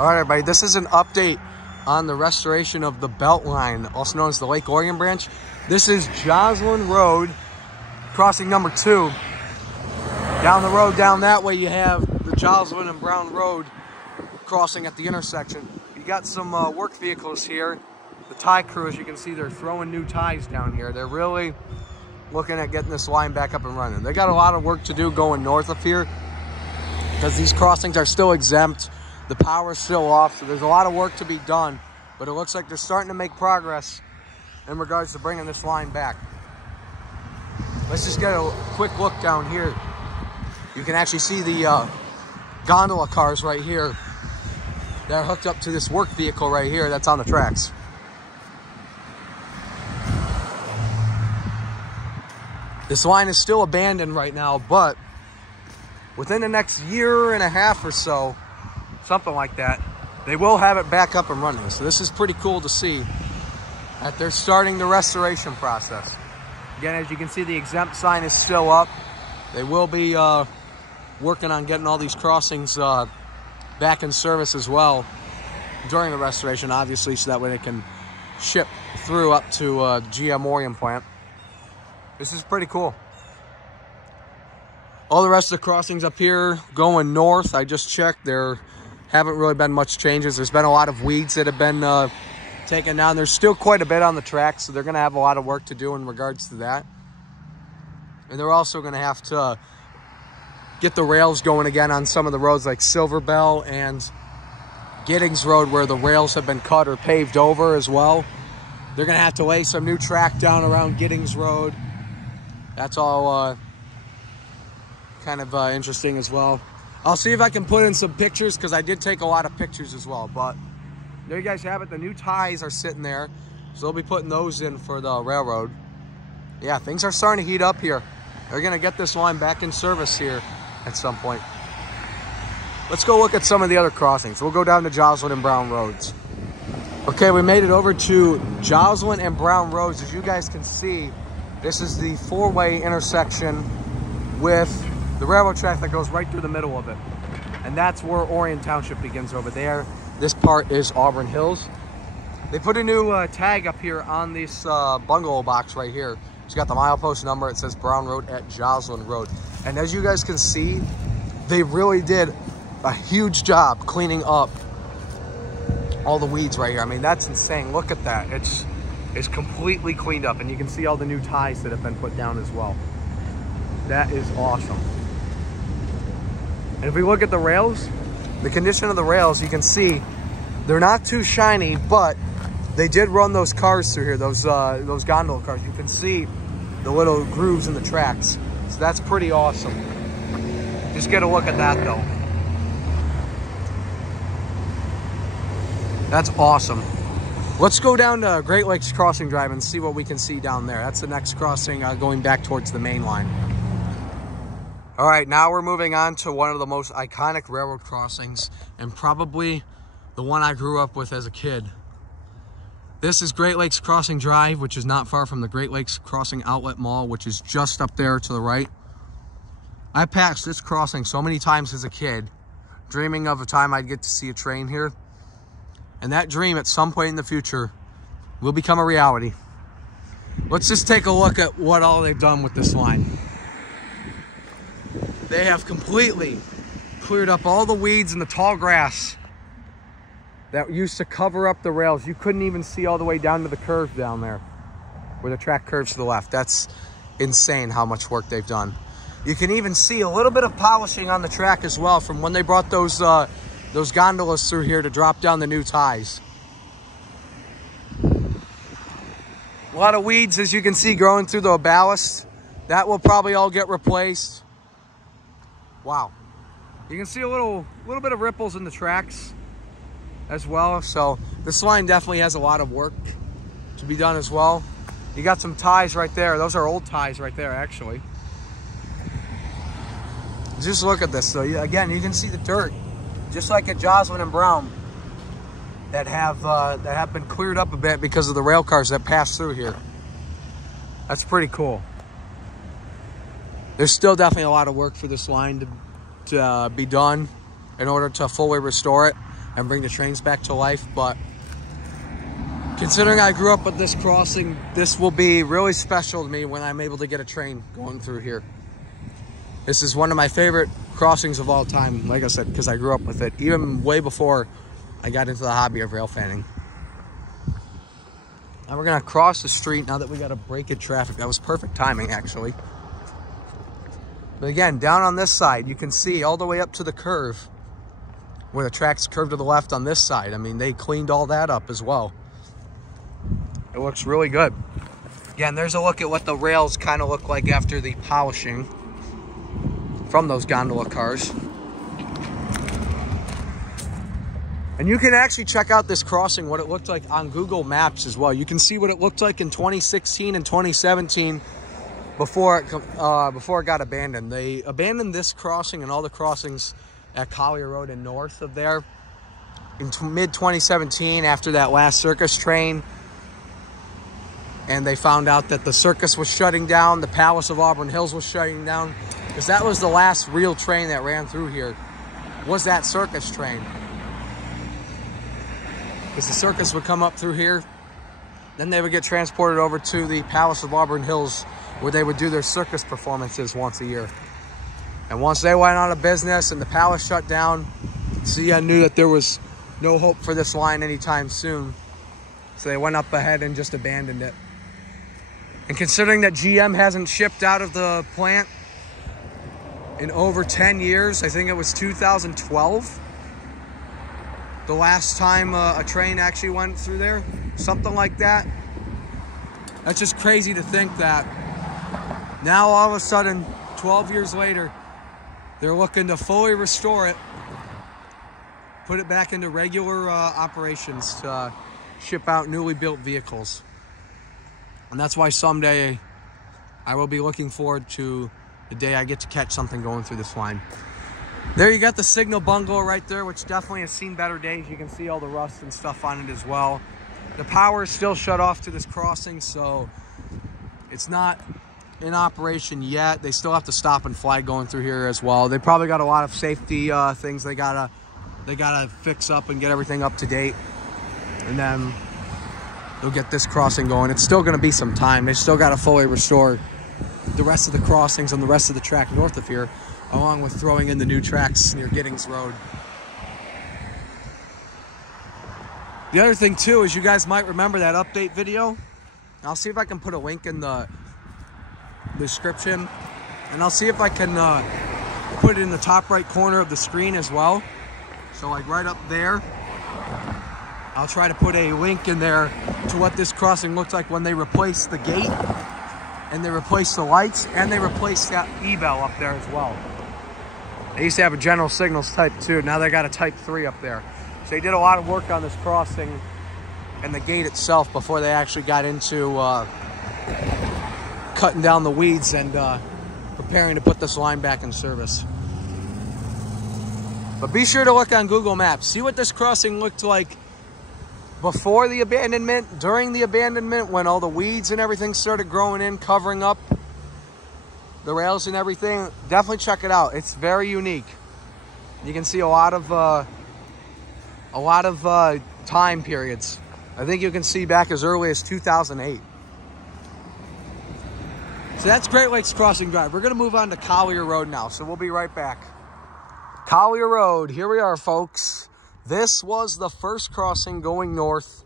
All right, everybody, this is an update on the restoration of the Belt Line, also known as the Lake Orion Branch. This is Joslyn Road, crossing number 2. Down the road, down that way, you have the Joslyn and Brown Road crossing at the intersection. You got some work vehicles here. The tie crew, as you can see, they're throwing new ties down here. They're really looking at getting this line back up and running. They got a lot of work to do going north of here because these crossings are still exempt. The power's still off, so there's a lot of work to be done, but it looks like they're starting to make progress in regards to bringing this line back. Let's just get a quick look down here. You can actually see the gondola cars right here that are hooked up to this work vehicle right here that's on the tracks. This line is still abandoned right now, but within the next year and a half or so, something like that, they will have it back up and running. So this is pretty cool to see that they're starting the restoration process. Again, as you can see, the exempt sign is still up. They will be working on getting all these crossings back in service as well during the restoration, obviously, so that way they can ship through up to GM Orion plant. This is pretty cool. All the rest of the crossings up here going north, I just checked, there haven't really been much changes. There's been a lot of weeds that have been taken down. There's still quite a bit on the track, so they're going to have a lot of work to do in regards to that. And they're also going to have to get the rails going again on some of the roads like Silver Bell and Giddings Road, where the rails have been cut or paved over as well. They're going to have to lay some new track down around Giddings Road. That's all kind of interesting as well. I'll see if I can put in some pictures because I did take a lot of pictures as well. But there you guys have it. The new ties are sitting there, so they'll be putting those in for the railroad. Yeah, things are starting to heat up here. They're going to get this line back in service here at some point. Let's go look at some of the other crossings. We'll go down to Joslyn and Brown Roads. Okay, we made it over to Joslyn and Brown Roads. As you guys can see, this is the four-way intersection with the railroad track that goes right through the middle of it. And that's where Orion Township begins over there. This part is Auburn Hills. They put a new tag up here on this bungalow box right here. It's got the milepost number. It says Brown Road at Joslyn Road. And as you guys can see, they really did a huge job cleaning up all the weeds right here. I mean, that's insane. Look at that. It's completely cleaned up, and you can see all the new ties that have been put down as well. That is awesome. And if we look at the rails, the condition of the rails, you can see they're not too shiny, but they did run those cars through here, those gondola cars. You can see the little grooves in the tracks. So that's pretty awesome. Just get a look at that though. That's awesome. Let's go down to Great Lakes Crossing Drive and see what we can see down there. That's the next crossing going back towards the main line. All right, now we're moving on to one of the most iconic railroad crossings and probably the one I grew up with as a kid. This is Great Lakes Crossing Drive, which is not far from the Great Lakes Crossing Outlet Mall, which is just up there to the right. I passed this crossing so many times as a kid, dreaming of a time I'd get to see a train here. And that dream at some point in the future will become a reality. Let's just take a look at what all they've done with this line. They have completely cleared up all the weeds and the tall grass that used to cover up the rails. You couldn't even see all the way down to the curve down there where the track curves to the left. That's insane how much work they've done. You can even see a little bit of polishing on the track as well from when they brought those gondolas through here to drop down the new ties. A lot of weeds, as you can see, growing through the ballast. That will probably all get replaced. Wow. You can see a little bit of ripples in the tracks as well. So this line definitely has a lot of work to be done as well. You got some ties right there. Those are old ties right there, actually. Just look at this. So again, you can see the dirt, just like at Joslyn and Brown, that have been cleared up a bit because of the rail cars that pass through here. That's pretty cool. There's still definitely a lot of work for this line to be done in order to fully restore it. and bring the trains back to life. But considering I grew up with this crossing, this will be really special to me when I'm able to get a train going through here. This is one of my favorite crossings of all time, like I said, because I grew up with it, even way before I got into the hobby of rail fanning. Now we're gonna cross the street now that we got a break in traffic. That was perfect timing, actually. But again, down on this side, you can see all the way up to the curve where the tracks curve to the left on this side. I mean, they cleaned all that up as well. It looks really good. Again, there's a look at what the rails kind of look like after the polishing from those gondola cars. And you can actually check out this crossing, what it looked like on Google Maps as well. You can see what it looked like in 2016 and 2017 before it got abandoned. They abandoned this crossing and all the crossings at Collier Road and north of there in mid-2017 after that last circus train. And they found out that the circus was shutting down, the Palace of Auburn Hills was shutting down, because that was the last real train that ran through here, was that circus train. Because the circus would come up through here, then they would get transported over to the Palace of Auburn Hills, where they would do their circus performances once a year. And once they went out of business and the palace shut down, CN knew that there was no hope for this line anytime soon. So they went up ahead and just abandoned it. And considering that GM hasn't shipped out of the plant in over 10 years, I think it was 2012, the last time a train actually went through there, something like that. That's just crazy to think that now all of a sudden, 12 years later, they're looking to fully restore it, put it back into regular operations to ship out newly built vehicles. And that's why someday I will be looking forward to the day I get to catch something going through this line. There you got the signal bungalow right there, which definitely has seen better days. You can see all the rust and stuff on it as well. The power is still shut off to this crossing, so it's not in operation yet. They still have to stop and flag going through here as well. They probably got a lot of safety things they gotta fix up and get everything up to date, and then they'll get this crossing going. It's still gonna be some time. They still gotta fully restore the rest of the crossings on the rest of the track north of here, along with throwing in the new tracks near Giddings Road. The other thing too is you guys might remember that update video. I'll see if I can put a link in the description, and I'll see if I can put it in the top right corner of the screen as well. So like right up there, I'll try to put a link in there to what this crossing looked like when they replaced the gate and they replaced the lights and they replaced that eval up there as well. They used to have a general signals type 2. Now they got a type 3 up there. So they did a lot of work on this crossing and the gate itself before they actually got into cutting down the weeds and preparing to put this line back in service. But be sure to look on Google Maps. See what this crossing looked like before the abandonment, during the abandonment, when all the weeds and everything started growing in, covering up the rails and everything. Definitely check it out. It's very unique. You can see a lot of time periods. I think you can see back as early as 2008. So that's Great Lakes Crossing Drive. We're going to move on to Collier Road now, so we'll be right back. Collier Road, here we are, folks. This was the first crossing going north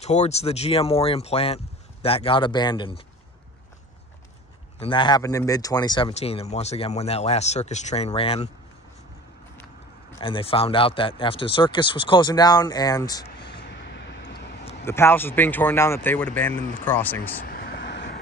towards the GM Orion plant that got abandoned. And that happened in mid-2017. And once again, when that last circus train ran, and they found out that after the circus was closing down and the palace was being torn down, that they would abandon the crossings.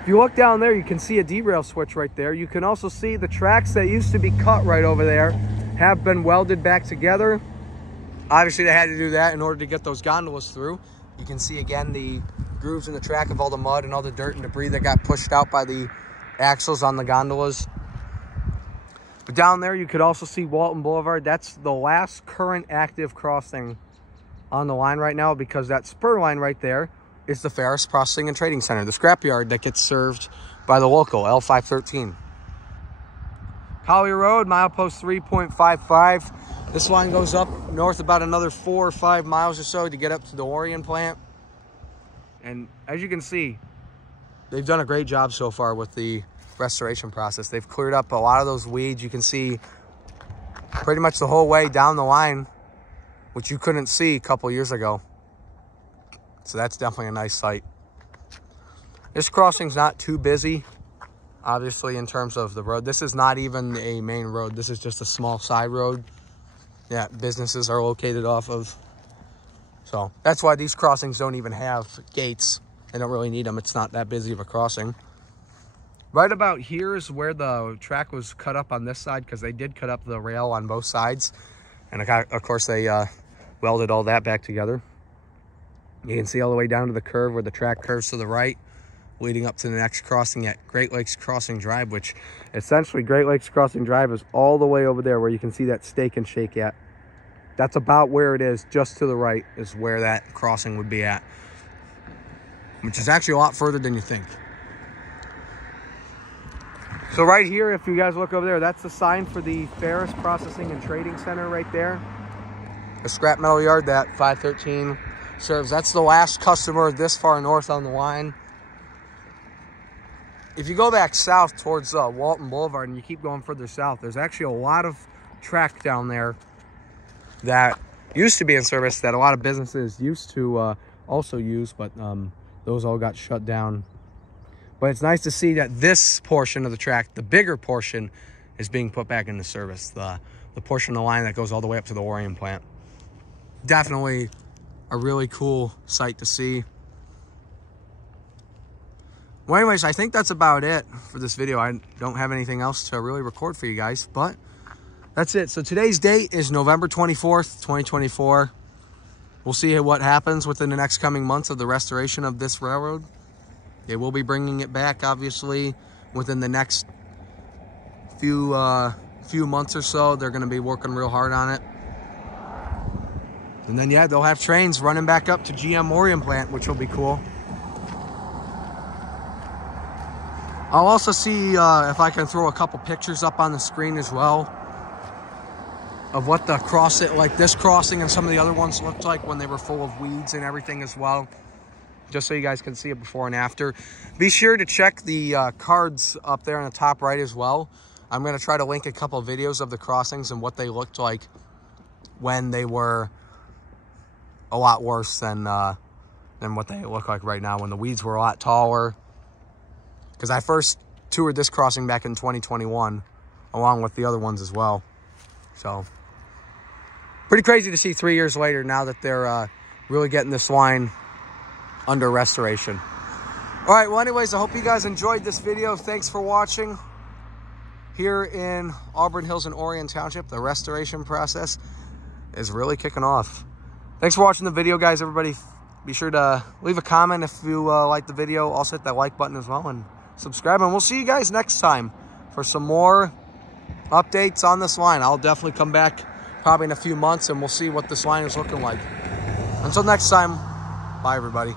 If you look down there, you can see a derail switch right there. You can also see the tracks that used to be cut right over there have been welded back together. Obviously, they had to do that in order to get those gondolas through. You can see, again, the grooves in the track of all the mud and all the dirt and debris that got pushed out by the axles on the gondolas. But down there, you could also see Walton Boulevard. That's the last current active crossing on the line right now, because that spur line right there is the Ferris Processing and Trading Center, the scrapyard that gets served by the local L513. Collier Road, milepost 3.55. This line goes up north about another 4 or 5 miles or so to get up to the Orion plant. And as you can see, they've done a great job so far with the restoration process. They've cleared up a lot of those weeds. You can see pretty much the whole way down the line, which you couldn't see a couple years ago. So that's definitely a nice site. This crossing's not too busy, obviously, in terms of the road. This is not even a main road. This is just a small side road that businesses are located off of. So that's why these crossings don't even have gates. They don't really need them. It's not that busy of a crossing. Right about here is where the track was cut up on this side, because they did cut up the rail on both sides. And of course they welded all that back together. You can see all the way down to the curve where the track curves to the right, leading up to the next crossing at Great Lakes Crossing Drive, which essentially Great Lakes Crossing Drive is all the way over there where you can see that Steak and Shake at. That's about where it is. Just to the right is where that crossing would be at, which is actually a lot further than you think. So right here, if you guys look over there, that's the sign for the Ferris Processing and Trading Center right there. The scrap metal yard that 513 serves. That's the last customer this far north on the line. If you go back south towards Walton Boulevard and you keep going further south, there's actually a lot of track down there that used to be in service that a lot of businesses used to also use, but those all got shut down. But it's nice to see that this portion of the track, the bigger portion, is being put back into service. The portion of the line that goes all the way up to the Orion plant. Definitely a really cool sight to see. Well, anyways, I think that's about it for this video. I don't have anything else to really record for you guys, but that's it. So today's date is November 24th, 2024. We'll see what happens within the next coming months of the restoration of this railroad. They will be bringing it back, obviously, within the next few months or so. They're going to be working real hard on it. And then, yeah, they'll have trains running back up to GM Orion plant, which will be cool. I'll also see if I can throw a couple pictures up on the screen as well of what the like this crossing and some of the other ones looked like when they were full of weeds and everything as well, just so you guys can see it before and after. Be sure to check the cards up there on the top right as well. I'm going to try to link a couple of videos of the crossings and what they looked like when they were a lot worse than what they look like right now, when the weeds were a lot taller. Because I first toured this crossing back in 2021, along with the other ones as well. So, pretty crazy to see 3 years later now that they're really getting this line under restoration. All right, well, anyways, I hope you guys enjoyed this video. Thanks for watching. Here in Auburn Hills and Orion Township, the restoration process is really kicking off. Thanks for watching the video, guys. Everybody, be sure to leave a comment if you like the video. Also hit that like button as well and subscribe. And we'll see you guys next time for some more updates on this line. I'll definitely come back probably in a few months and we'll see what this line is looking like. Until next time, bye everybody.